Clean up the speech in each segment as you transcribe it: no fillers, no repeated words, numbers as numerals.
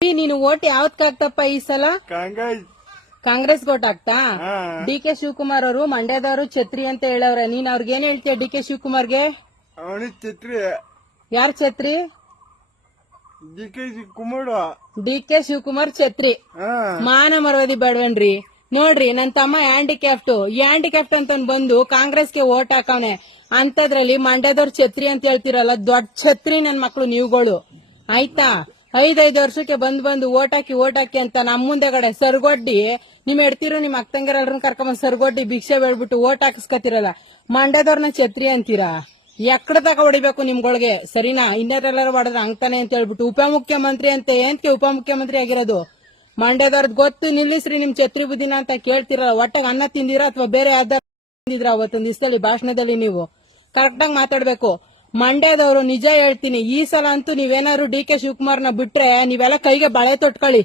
ನೀನು ಓಟ್ ಯಾವತ್ಕ್ ಹಾಕ್ತಪ್ಪ ಈ ಸಲ? ಕಾಂಗ್ರೆಸ್ ಓಟ್ ಹಾಕ್ತಾ? ಡಿ ಕೆ ಶಿವಕುಮಾರ್ ಅವರು ಮಂಡ್ಯದವರು ಛತ್ರಿ ಅಂತ ಹೇಳವ್ರೆ, ನೀನ್ ಅವ್ರಿಗೆ ಏನ್ ಹೇಳ್ತೀಯ? ಡಿ ಕೆ ಶಿವಕುಮಾರ್ಗೆ ಯಾರ್ ಛತ್ರಿ? ಡಿ ಕೆ ಶಿವಕುಮಾರ್ ಛತ್ರಿ. ಮಾನ ಮರವದಿ ಬೇಡವೇನ್ರಿ? ನೋಡ್ರಿ, ನನ್ ತಮ್ಮ ಹ್ಯಾಂಡಿಕ್ಯಾಪ್ಟ್ ಅಂತ ಬಂದು ಕಾಂಗ್ರೆಸ್ಗೆ ಓಟ್ ಹಾಕವನೆ. ಅಂತದ್ರಲ್ಲಿ ಮಂಡ್ಯದವ್ರ ಛತ್ರಿ ಅಂತ ಹೇಳ್ತಿರಲ್ಲ, ದೊಡ್ಡ ಛತ್ರಿ ನನ್ ಮಕ್ಳು ನೀವುಗಳು. ಆಯ್ತಾ? 5 ವರ್ಷಕ್ಕೆ ಬಂದು ಓಟ್ ಹಾಕಿ ಅಂತ ನಮ್ ಮುಂದೆಗಡೆ ಸರ್ಗೊಡ್ಡಿ ನಿಮ್ ಎಡ್ತಿರೋ ನಿಮ್ ಅಕ್ಕಂಗಿರಲ್ರನ್ನ ಕರ್ಕೊಂಡ್ ಸರ್ಗೊಡ್ಡಿ ಭಿಕ್ಷೆ ಬೇಡ್ಬಿಟ್ಟು ಓಟ್ ಹಾಕಿಸ್ಕತಿರಲ್ಲ, ಮಂಡ್ಯದವ್ರನ್ನ ಛತ್ರಿ ಅಂತೀರಾ? ಎಕ್ಕಡ ತಕ ಹೊಡಿಬೇಕು ನಿಮ್ಗಳಿಗೆ, ಸರಿನಾ? ಇನ್ನೆಲ್ಲರೂ ಹೊಡೆದ್ರೆ ಹಂಗ್ತಾನೆ ಅಂತ ಹೇಳ್ಬಿಟ್ಟು ಉಪಮುಖ್ಯಮಂತ್ರಿ ಅಂತ ಏನ್ಕೆ ಉಪಮುಖ್ಯಮಂತ್ರಿ ಆಗಿರೋದು? ಮಂಡ್ಯದವ್ರದ್ ಗೊತ್ತು, ನಿಲ್ಲಿಸ್ರಿ ನಿಮ್ ಛತ್ರಿ ಬುದ್ಧಿನ ಅಂತ ಕೇಳ್ತಿರಲ್ಲ. ಒಟ್ಟಾಗ ಅನ್ನ ತಿಂದಿರಾ ಅಥವಾ ಬೇರೆ ಯಾವ್ದಾರ ತಿಂದಿದ್ರ? ಅವತ್ತೊಂದ್ ದಿವಸದಲ್ಲಿ ಭಾಷಣದಲ್ಲಿ ನೀವು ಕರೆಕ್ಟಾಗಿ ಮಾತಾಡ್ಬೇಕು. ಮಂಡ್ಯದವರು ನಿಜ ಹೇಳ್ತೀನಿ, ಈ ಸಲ ಅಂತೂ ನೀವೇನಾದ್ರು ಡಿ ಕೆ ಶಿವಕುಮಾರ್ನ ಬಿಟ್ರೆ ನೀವೆಲ್ಲ ಕೈಗೆ ಬಳೆ ತೊಟ್ಕೊಳ್ಳಿ,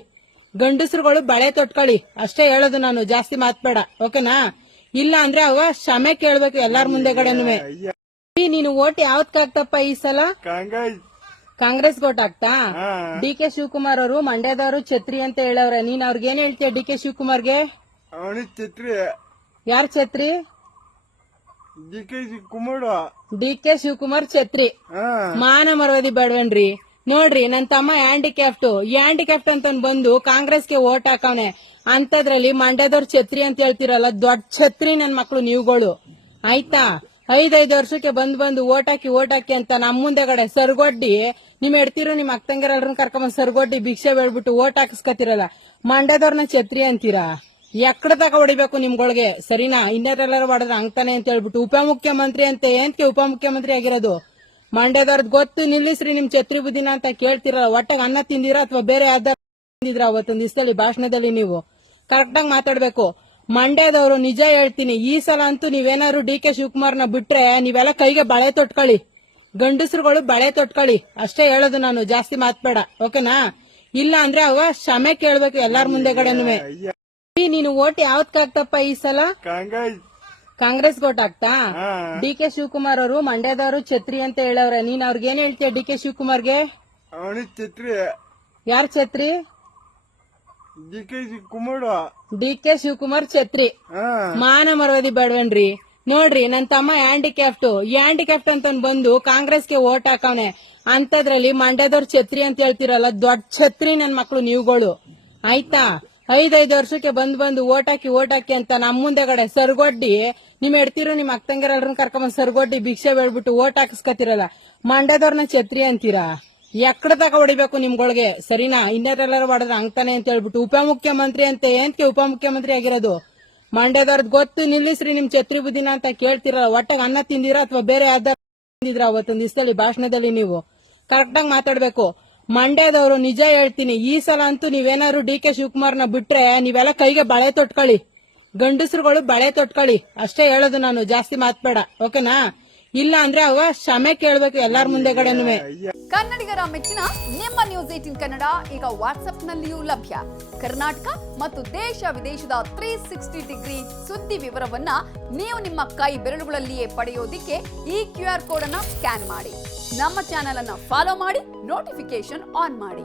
ಗಂಡಸರುಗಳು ಬಳೆ ತೊಟ್ಕೊಳ್ಳಿ, ಅಷ್ಟೇ ಹೇಳೋದು ನಾನು. ಜಾಸ್ತಿ ಮಾತ್ಬೇಡ, ಓಕೆನಾ? ಇಲ್ಲ ಅಂದ್ರೆ ಅವ ಕ್ಷಮೆ ಕೇಳ್ಬೇಕು ಎಲ್ಲಾರ ಮುಂದೆಗಡೆನು. ನೀನು ಓಟ್ ಯಾವತ್ಕ್ ಹಾಕ್ತಪ್ಪ ಈ ಸಲ? ಕಾಂಗ್ರೆಸ್ ಓಟ್ ಹಾಕ್ತಾ? ಡಿ ಕೆ ಶಿವಕುಮಾರ್ ಅವರು ಮಂಡ್ಯದವರು ಛತ್ರಿ ಅಂತ ಹೇಳವ್ರೆ, ನೀನ್ ಅವ್ರಿಗೆ ಏನ್ ಹೇಳ್ತೀಯ? ಡಿ ಕೆ ಶಿವಕುಮಾರ್ಗೆ ಯಾರ್ ಛತ್ರಿ? ಡಿ ಕೆ ಶಿವಕುಮಾರ್ ಛತ್ರಿ. ಮಾನ ಮರವದಿ ಬೇಡವೇನ್ರಿ? ನೋಡ್ರಿ, ನನ್ ತಮ್ಮ ಹ್ಯಾಂಡಿಕ್ಯಾಪ್ಟ್ ಅಂತ ಬಂದು ಕಾಂಗ್ರೆಸ್ಗೆ ಓಟ್ ಹಾಕವನೆ. ಅಂತದ್ರಲ್ಲಿ ಮಂಡ್ಯದವ್ರ ಛತ್ರಿ ಅಂತ ಹೇಳ್ತಿರಲ್ಲ, ದೊಡ್ಡ ಛತ್ರಿ ನನ್ ಮಕ್ಳು ನೀವುಗಳು. ಆಯ್ತಾ? 5 ವರ್ಷಕ್ಕೆ ಬಂದು ಓಟ್ ಹಾಕಿ ಅಂತ ನಮ್ ಮುಂದೆಗಡೆ ಸರ್ಗೊಡ್ಡಿ ನಿಮ್ ಎಡ್ತಿರೋ ನಿಮ್ ಅಕ್ಕಂಗಿರಲ್ರನ್ನ ಕರ್ಕೊಂಡ್ ಸರ್ಗೊಡ್ಡಿ ಭಿಕ್ಷೆ ಬೇಡ್ಬಿಟ್ಟು ಓಟ್ ಹಾಕಿಸ್ಕತಿರಲ್ಲ, ಮಂಡ್ಯದವ್ರನ್ನ ಛತ್ರಿ ಅಂತೀರಾ? ಎಕ್ಕಡ ತಕ ಹೊಡಿಬೇಕು ನಿಮ್ಗಳಿಗೆ, ಸರಿನಾ? ಇನ್ನೆಲ್ಲರೂ ಹೊಡೆದ್ರೆ ಹಂಗ್ತಾನೆ ಅಂತ ಹೇಳ್ಬಿಟ್ಟು ಉಪಮುಖ್ಯಮಂತ್ರಿ ಅಂತ ಏನ್ಕೆ ಉಪಮುಖ್ಯಮಂತ್ರಿ ಆಗಿರೋದು? ಮಂಡ್ಯದವ್ರದ್ ಗೊತ್ತು, ನಿಲ್ಲಿಸ್ರಿ ನಿಮ್ ಛತ್ರಿ ಬುದ್ಧಿನ ಅಂತ ಕೇಳ್ತಿರಲ್ಲ. ಒಟ್ಟಾಗ ಅನ್ನ ತಿಂದಿರಾ ಅಥವಾ ಬೇರೆ ಯಾವ್ದಾರ ತಿಂದಿದ್ರ? ಅವತ್ತೊಂದ್ ದಿವಸದಲ್ಲಿ ಭಾಷಣದಲ್ಲಿ ನೀವು ಕರೆಕ್ಟಾಗಿ ಮಾತಾಡ್ಬೇಕು. ಮಂಡ್ಯದವರು ನಿಜ ಹೇಳ್ತೀನಿ, ಈ ಸಲ ಅಂತೂ ನೀವೇನಾದ್ರು ಡಿ ಕೆ ಶಿವಕುಮಾರ್ನ ಬಿಟ್ರೆ ನೀವೆಲ್ಲ ಕೈಗೆ ಬಳೆ ತೊಟ್ಕೊಳ್ಳಿ, ಗಂಡಸರುಗಳು ಬಳೆ ತೊಟ್ಕೊಳ್ಳಿ, ಅಷ್ಟೇ ಹೇಳೋದು ನಾನು. ಜಾಸ್ತಿ ಮಾತ್ಬೇಡ, ಓಕೆನಾ? ಇಲ್ಲ ಅಂದ್ರೆ ಅವ ಕ್ಷಮೆ ಕೇಳ್ಬೇಕು ಎಲ್ಲಾರ ಮುಂದೆಗಡೆನು. ನೀನು ಓಟ್ ಯಾವತ್ಕ್ ಹಾಕ್ತಪ್ಪ ಈ ಸಲ? ಕಾಂಗ್ರೆಸ್ ಓಟ್ ಹಾಕ್ತಾ? ಡಿ ಕೆ ಶಿವಕುಮಾರ್ ಅವರು ಮಂಡ್ಯದವರು ಛತ್ರಿ ಅಂತ ಹೇಳವ್ರೆ, ನೀನ್ ಅವ್ರಿಗೆ ಏನ್ ಹೇಳ್ತೀಯ? ಡಿ ಕೆ ಶಿವಕುಮಾರ್ಗೆ ಯಾರ್ ಛತ್ರಿ? ಡಿ ಕೆ ಶಿವಕುಮಾರ್ ಛತ್ರಿ. ಮಾನ ಮರವದಿ ಬೇಡವೇನ್ರಿ? ನೋಡ್ರಿ, ನನ್ ತಮ್ಮ ಹ್ಯಾಂಡಿಕ್ಯಾಪ್ಟ್ ಅಂತ ಬಂದು ಕಾಂಗ್ರೆಸ್ಗೆ ಓಟ್ ಹಾಕವನೆ. ಅಂತದ್ರಲ್ಲಿ ಮಂಡ್ಯದವ್ರ ಛತ್ರಿ ಅಂತ ಹೇಳ್ತಿರಲ್ಲ, ದೊಡ್ಡ ಛತ್ರಿ ನನ್ ಮಕ್ಳು ನೀವುಗಳು. ಆಯ್ತಾ? 5 ವರ್ಷಕ್ಕೆ ಬಂದು ಓಟ್ ಹಾಕಿ ಅಂತ ನಮ್ ಮುಂದೆಗಡೆ ಸರ್ಗೊಡ್ಡಿ ನಿಮ್ ಎಡ್ತಿರೋ ನಿಮ್ ಅಕ್ಕಂಗಿರಲ್ರನ್ನ ಕರ್ಕೊಂಡ್ ಸರ್ಗೊಡ್ಡಿ ಭಿಕ್ಷೆ ಬೇಡ್ಬಿಟ್ಟು ಓಟ್ ಹಾಕಿಸ್ಕತಿರಲ್ಲ, ಮಂಡ್ಯದವ್ರನ್ನ ಛತ್ರಿ ಅಂತೀರಾ? ಎಕ್ಕಡ ತಕ ಹೊಡಿಬೇಕು ನಿಮ್ಗಳಿಗೆ, ಸರಿನಾ? ಇನ್ನೆಲ್ಲರೂ ಹೊಡೆದ್ರೆ ಹಂಗ್ತಾನೆ ಅಂತ ಹೇಳ್ಬಿಟ್ಟು ಉಪಮುಖ್ಯಮಂತ್ರಿ ಅಂತ ಏನ್ಕೆ ಉಪಮುಖ್ಯಮಂತ್ರಿ ಆಗಿರೋದು? ಮಂಡ್ಯದವ್ರದ್ ಗೊತ್ತು, ನಿಲ್ಲಿಸ್ರಿ ನಿಮ್ ಛತ್ರಿ ಬುದ್ಧಿನ ಅಂತ ಕೇಳ್ತಿರಲ್ಲ. ಒಟ್ಟಾಗ ಅನ್ನ ತಿಂದಿರಾ ಅಥವಾ ಬೇರೆ ಯಾವ್ದಾರ ತಿಂದಿದ್ರ? ಅವತ್ತೊಂದ್ ದಿವಸದಲ್ಲಿ ಭಾಷಣದಲ್ಲಿ ನೀವು ಕರೆಕ್ಟಾಗಿ ಮಾತಾಡ್ಬೇಕು. ಮಂಡ್ಯದವರು ನಿಜ ಹೇಳ್ತೀನಿ, ಈ ಸಲ ಅಂತೂ ನೀವೇನಾದ್ರು ಡಿ ಕೆ ಶಿವಕುಮಾರ್ನ ಬಿಟ್ರೆ ನೀವೆಲ್ಲ ಕೈಗೆ ಬಳೆ ತೊಟ್ಕೊಳ್ಳಿ, ಗಂಡಸರುಗಳು ಬಳೆ ತೊಟ್ಕೊಳ್ಳಿ, ಅಷ್ಟೇ ಹೇಳೋದು ನಾನು. ಜಾಸ್ತಿ ಮಾತ್ಬೇಡ, ಓಕೆನಾ? ಇಲ್ಲ ಅಂದ್ರೆ ಅವ ಕ್ಷಮೆ ಕೇಳ್ಬೇಕು ಎಲ್ಲಾರ ಮುಂದೆಗಡೆನು. ಕನ್ನಡಿಗರ ಮೆಚ್ಚಿನ ನಿಮ್ಮ ನ್ಯೂಸ್ 18 ಕನ್ನಡ ಈಗ ವಾಟ್ಸ್ಆಪ್ನಲ್ಲಿಯೂ ಲಭ್ಯ. ಕರ್ನಾಟಕ ಮತ್ತು ದೇಶ ವಿದೇಶದ 360 ಡಿಗ್ರಿ ಸುದ್ದಿ ವಿವರವನ್ನ ನೀವು ನಿಮ್ಮ ಕೈ ಬೆರಳುಗಳಲ್ಲಿಯೇ ಪಡೆಯೋದಿಕ್ಕೆ ಈ QR ಕೋಡ್ ಅನ್ನ ಸ್ಕ್ಯಾನ್ ಮಾಡಿ. ನಮ್ಮ ಚಾನೆಲ್ ಅನ್ನ ಫಾಲೋ ಮಾಡಿ, ನೋಟಿಫಿಕೇಶನ್ ಆನ್ ಮಾಡಿ.